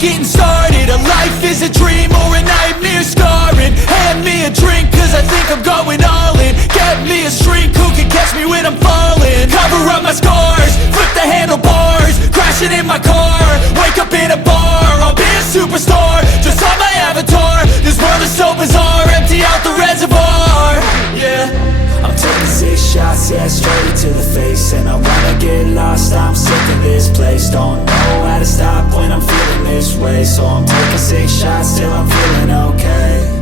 getting started. A life is a dream or a nightmare scarring. Hand me a drink cause I think I'm going all in. Get me a shrink who can catch me when I'm falling. Cover up my scars, flip the handlebars, crashing in my car, wake up in a bar. I'll be a superstar, just on my avatar. This world is so bizarre, empty out the reservoir. Yeah, I'm taking 6 shots, yeah, straight to the face. And I wanna get lost, I'm sick of this place. Don't know how to stop when I'm feeling this way. So I'm taking 6 shots till I'm feeling okay.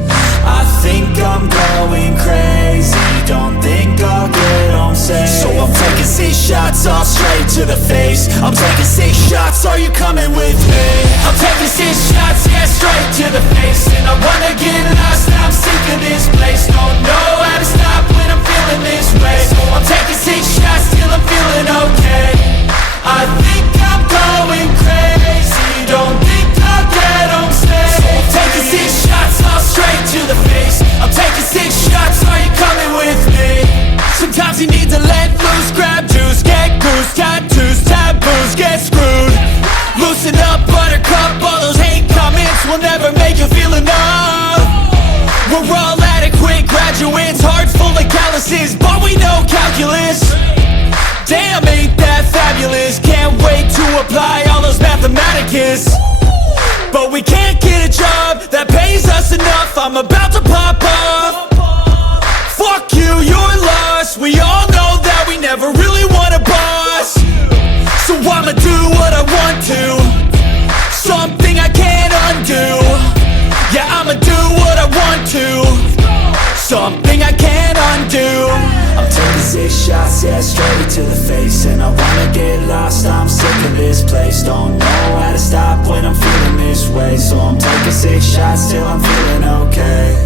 I think I'm going crazy, don't think I'll get home safe. So I'm taking 6 shots, all straight to the face. I'm taking 6 shots, are you coming with me? I'm taking 6 shots, yeah, straight to the face. And I wanna get lost, I'm sick of this place. Don't know how to stop when I'm feeling this way. So I'm taking 6 shots till I'm feeling okay. I think I'm going crazy, don't think I'll get home safe. So I'm taking 6 shots, all straight to the face. I'm taking 6 shots, are you coming with me? Sometimes you need to let loose, grab juice, get goose, tattoos, taboos, get screwed. Loosen up, buttercup, all those hate comments will never make you feel enough. We're all adequate graduates, hearts full of calluses, but we know calculus. Damn, ain't that fabulous? Can't wait to apply all those mathematicus. But we can't get a job that pays us enough. I'm about to pop off. Fuck you, you're lost. We all know that we never really want a boss. So I'ma do what I want to, something I can't undo. Yeah, I'ma do what I want to, something I can't undo. I'm taking 6 shots, yeah, straight to the face. And I wanna get lost, I'm sick of this place. Don't know how to stop when I'm feeling this way. So I'm taking 6 shots till I'm feeling okay.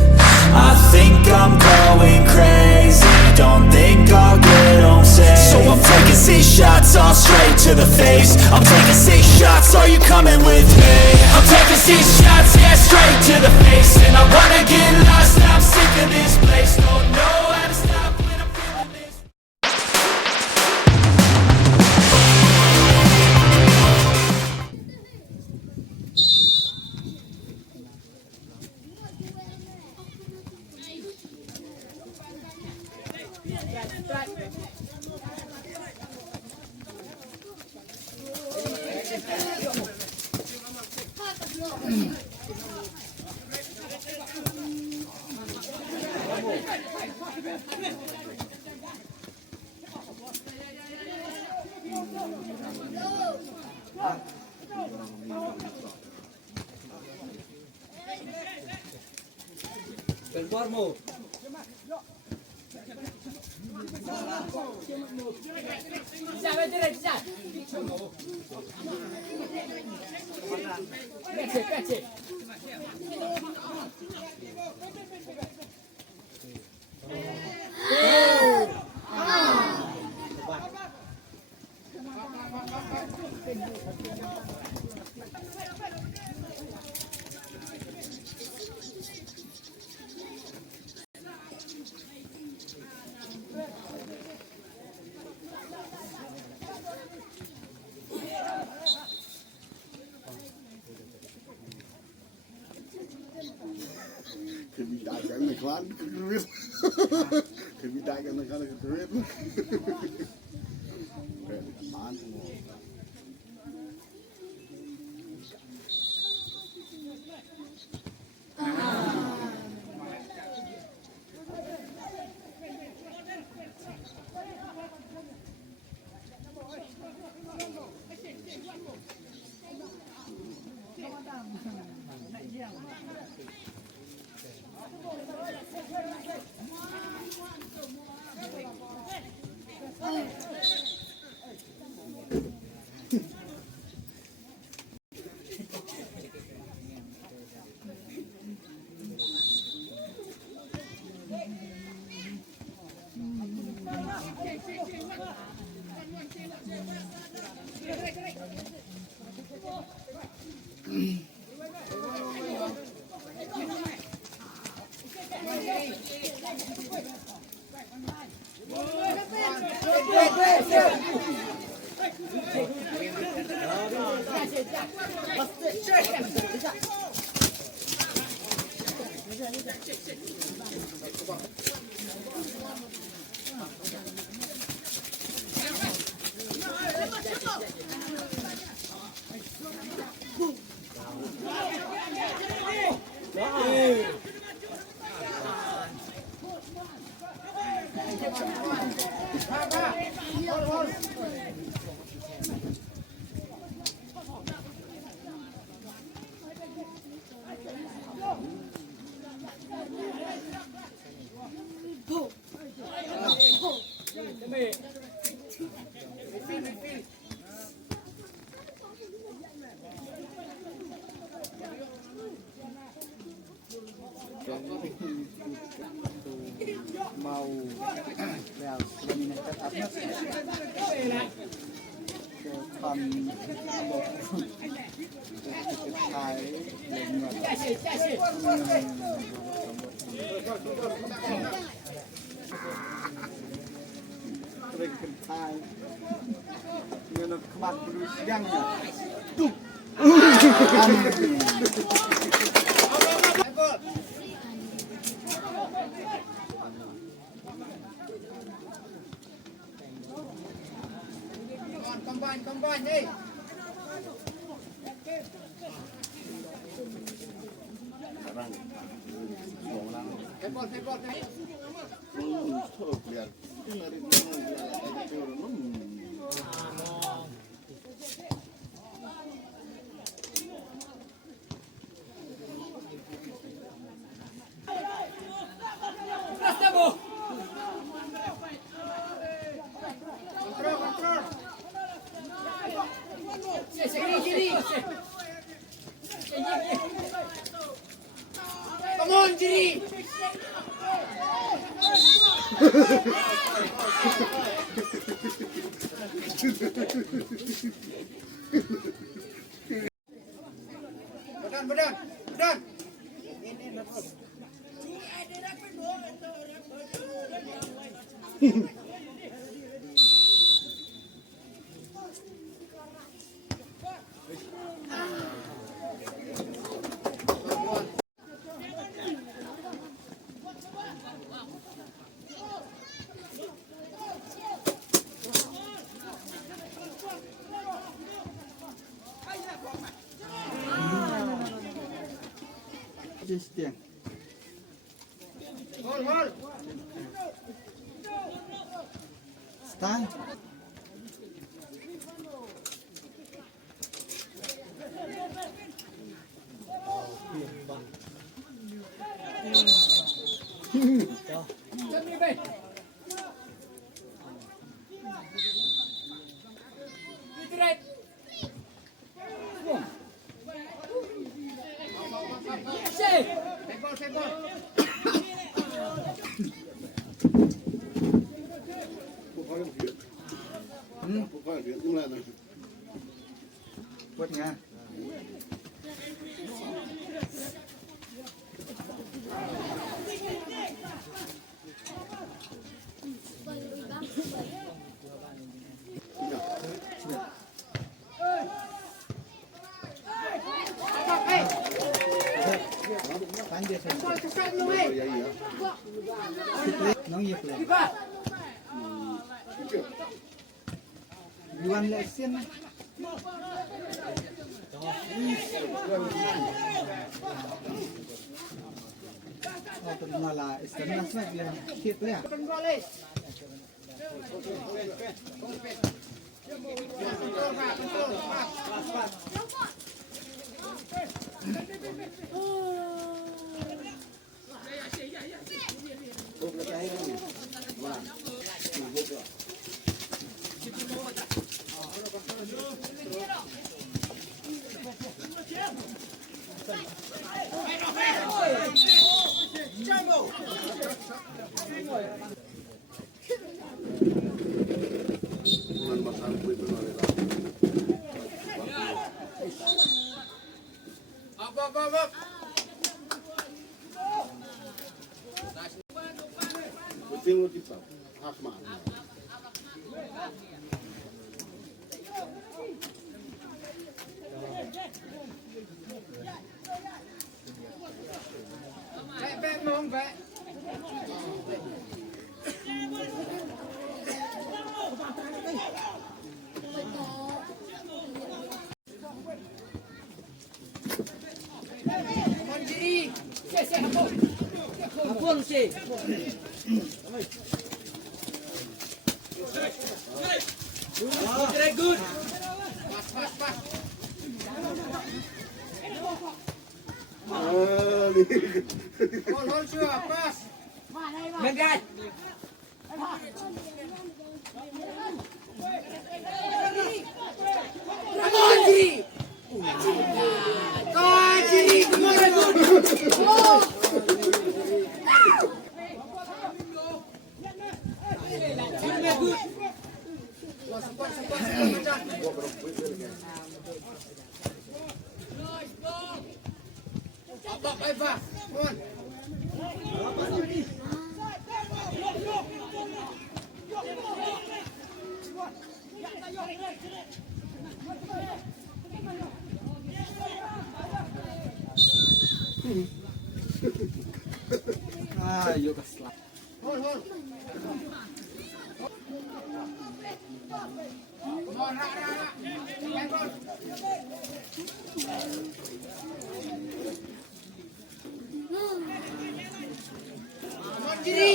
I think I'm going crazy, don't think I'll get home safe. So I'm taking 6 shots, all straight to the face. I'm taking 6 shots, are you coming with me? I'm taking 6 shots, yeah, straight to the face. And I wanna get lost, I'm sick of this place. Don't know how to stop when I'm feeling this. Performo. Piace. Kan vi dig gerne med kvart? Kan vi dig gerne med kvart? mau vào mình này các áp nhất còn một cái lên ngọn cái tai như nó các bạn cứ giăng Combine đi. Cái bọt này. Thôi liền. Cái này đi nó kêu nó Come on, Giri! Bedan. tiếng Hold. style Chân đi về. Đi từ đây. Xe ball. Không phải việc nhưng là này. quất nga Tán dia nó nghiệp lại Yuan lại xiên malah istilah snack yang hit lah. Tengok kita, Ahmad. Back. baik. Manjiri. Siap, hapun. Hapun si. Very good. Pas. Hold chưa, pas. Mengat. Manjiri. Manjiri, very good. Very good. Support. Up, Eva. Come on. Ayo ke selap. Hold. Come on, Rara. Hang on. Come on, Jiri.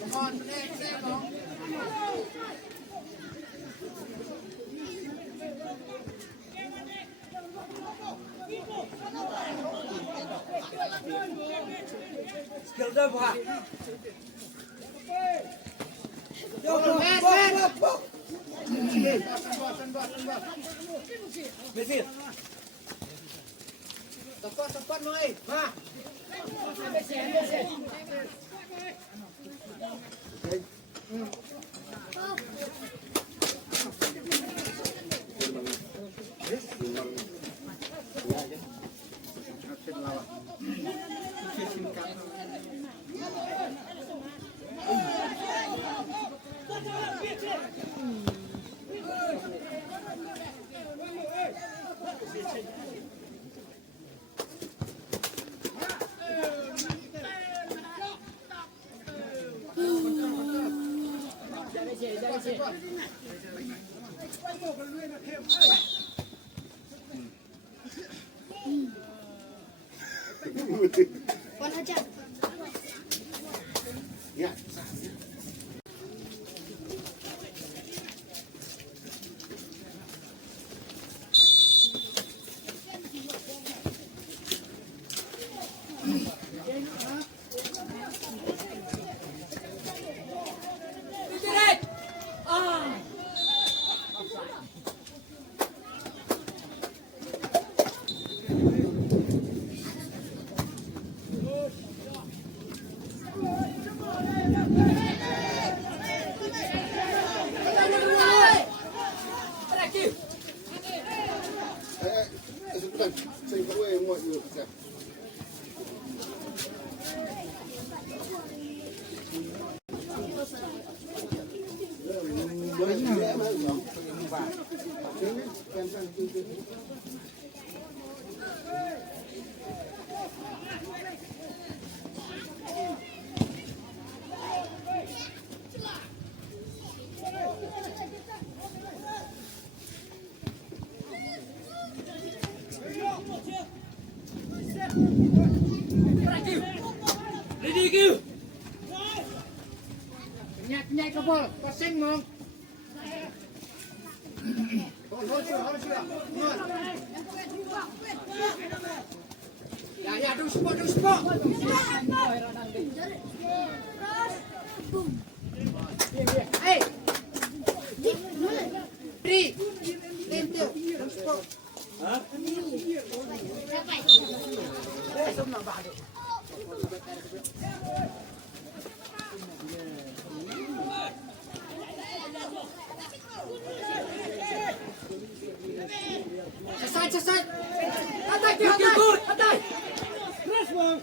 Come on, next, Skill dah buat. Mesir. Tempat Noi. Ha. Ya. Sebentar, saya bawa yang muat dulu. Sekejap. Ready, go. Nyai kapal, pasang mong. Hold chưa. Come on. Ya, do support. Hey. 3. Selesai. Atai, atai. Terus bang.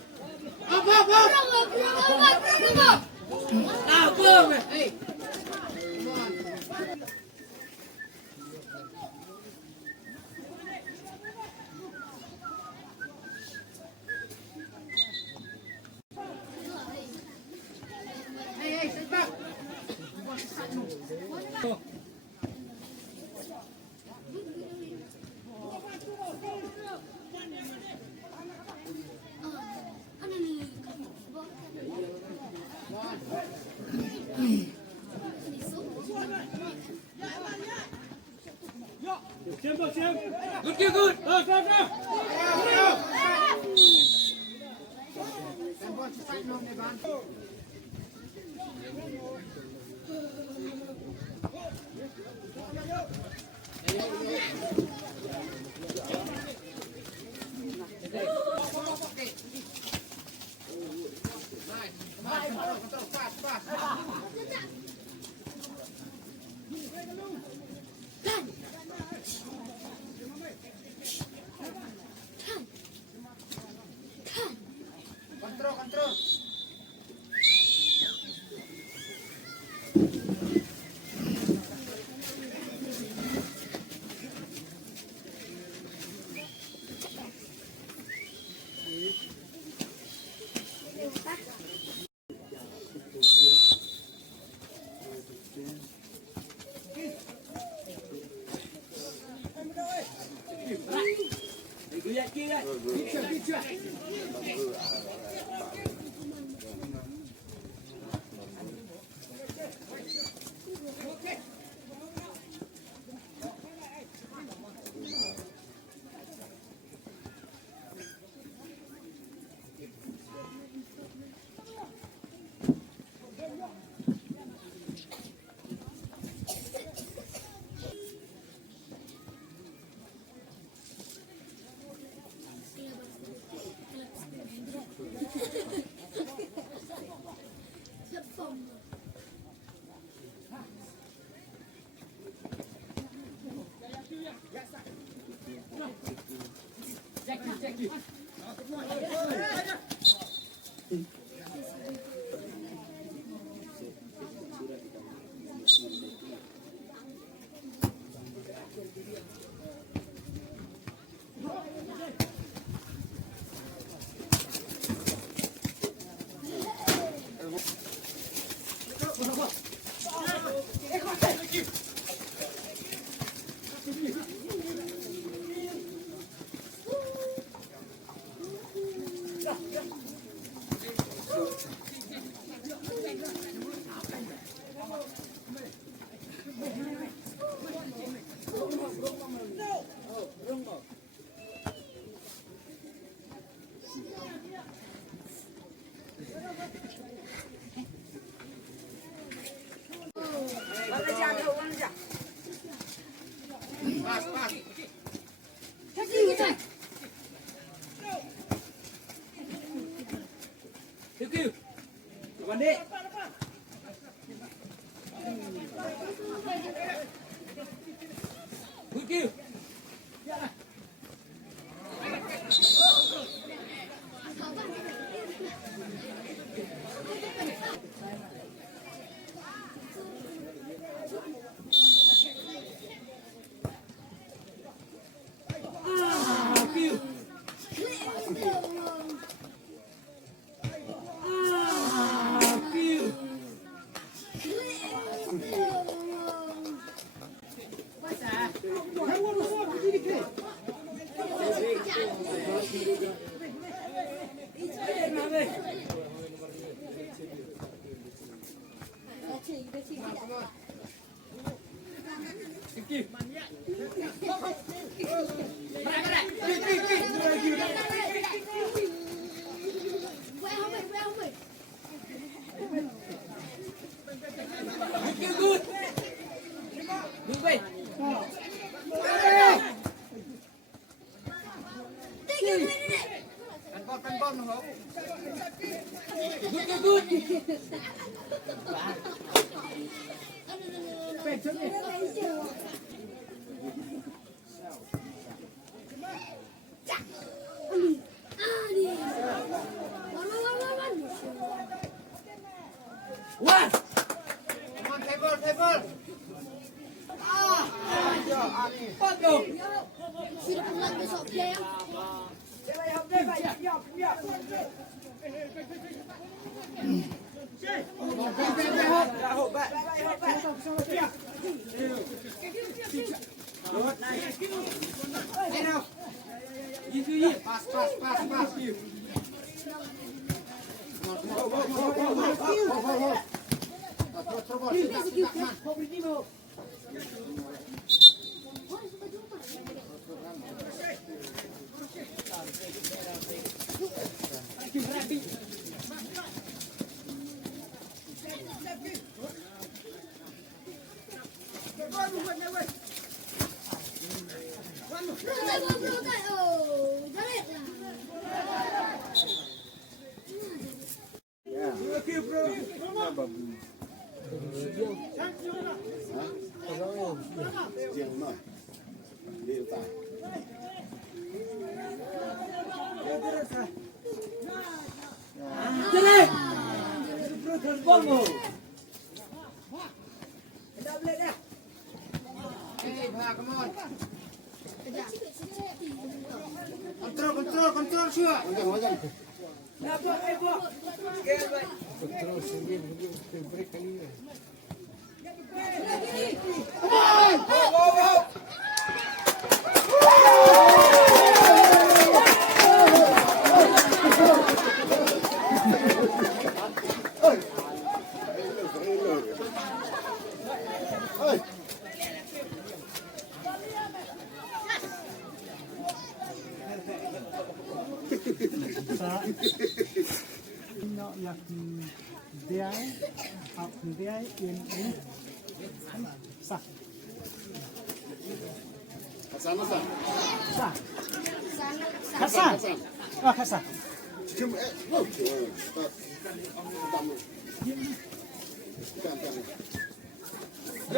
Apa? Apa? Hey. Hey, sit back. Good. Kontrol. Riêng mà đều tại Kontrol chưa? Nói rằng nó là đéo học đéo yên yên sạch Sana sana. sạch khá sạch khá sạch Chứ mẹ.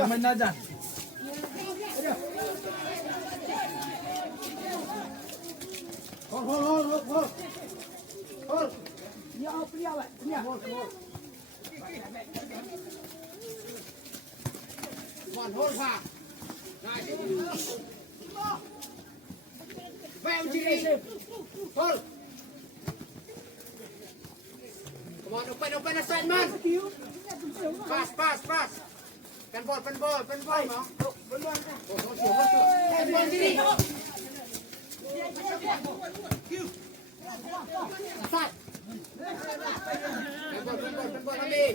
mình nói rằng Come on, open the side, man. Pass. Pen ball, no? Pen ball, diri. Side. Pen ball, Ami.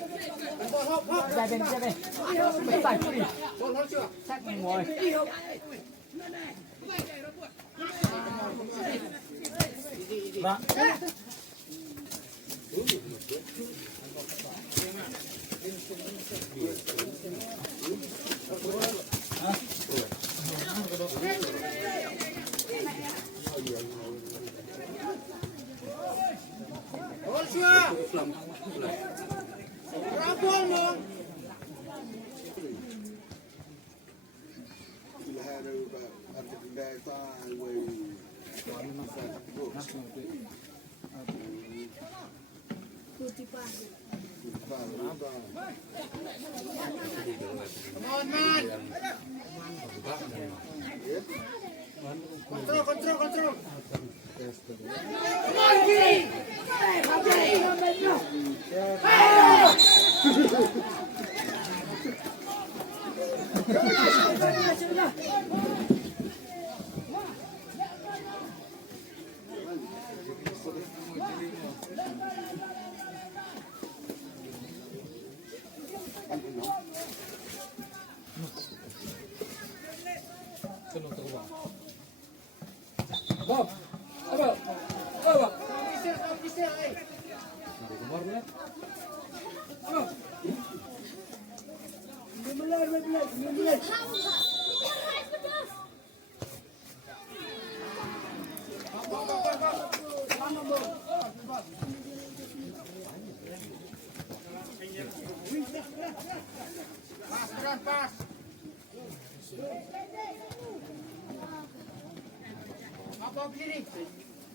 Pen ball, hop. chạy bên mình chạy đi Ball, hold chưa? chạy ngồi và Hold chưa? Ra ball mo. Thì hai đứa ăn cái đai ta quay quán nó phải tập bộ. Come on, man. Control. Come on, Giri. Bawa kiri.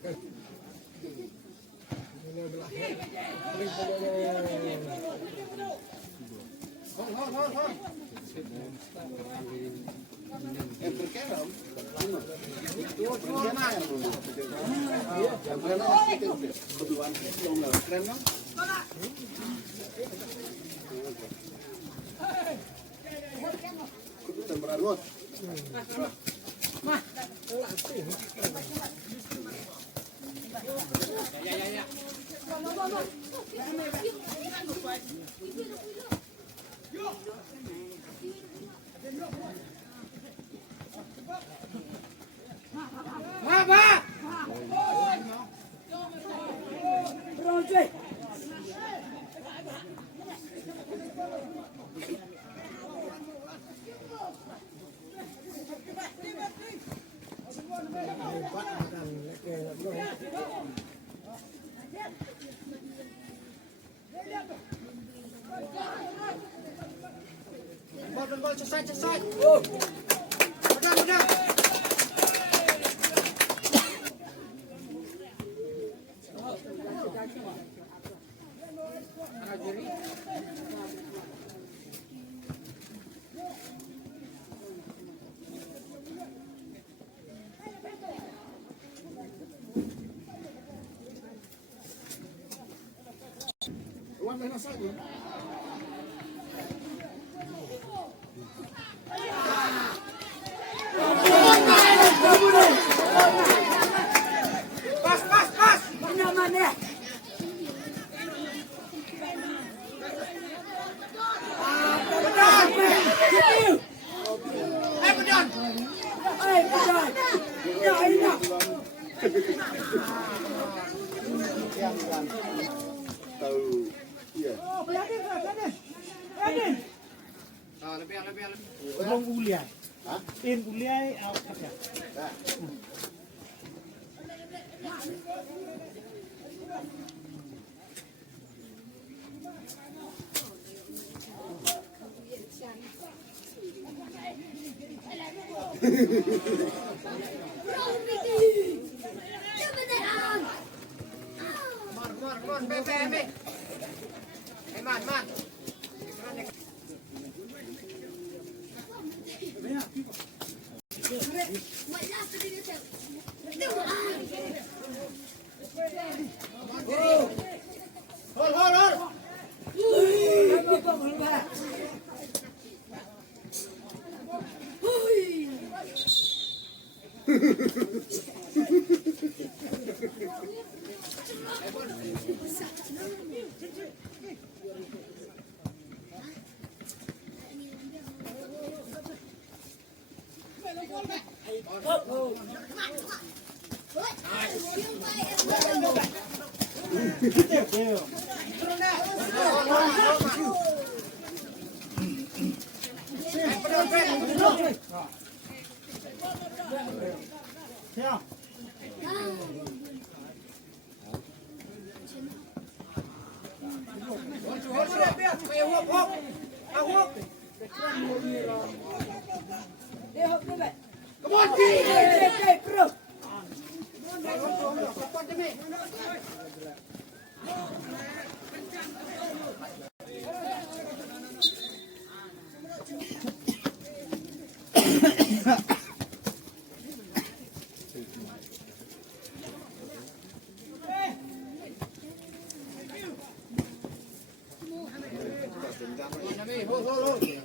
Hold. Bol, selesai. Udah. Pas. Mana? Tahu, iya. Lebih. Belum uliai. Hah? In uliai out kerja. Nah. Come on, baby. Hey, man. Hold. Theo. Come on, Hey, bro. Hold.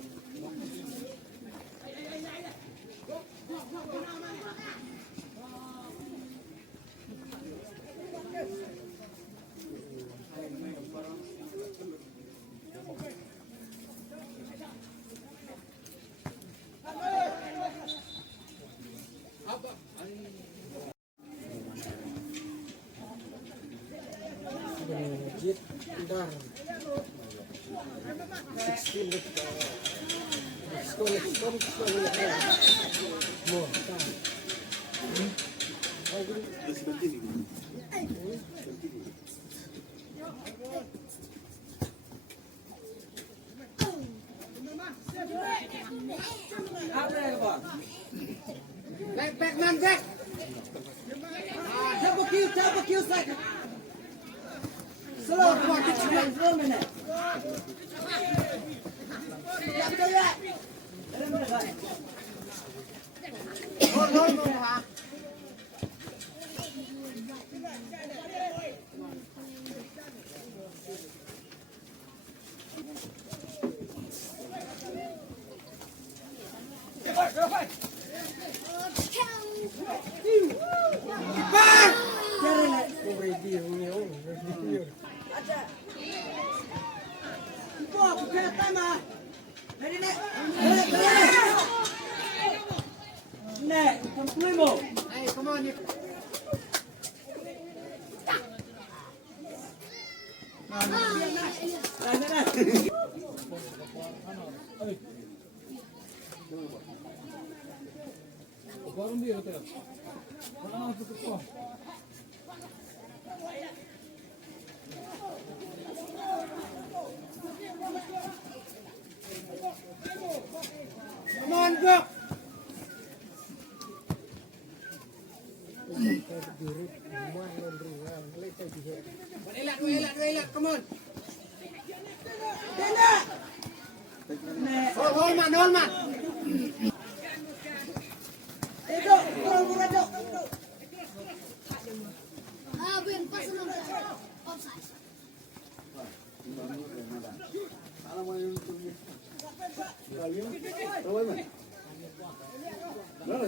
Back, man, back. siapa kiu sakit. Slow, come on, get your slow minute. Ya betul ya. Ngôn hả? Ibu, bukan tema. Dari nek. Nek, complimo. Hey, come on, you. Come on, go. Dua elat, come on. Tidak. Nek. Hold man. Ego, kurang jauh. Win, pass it on offside. Alam mo yung tumi. Kalian, tawag mo. Lala.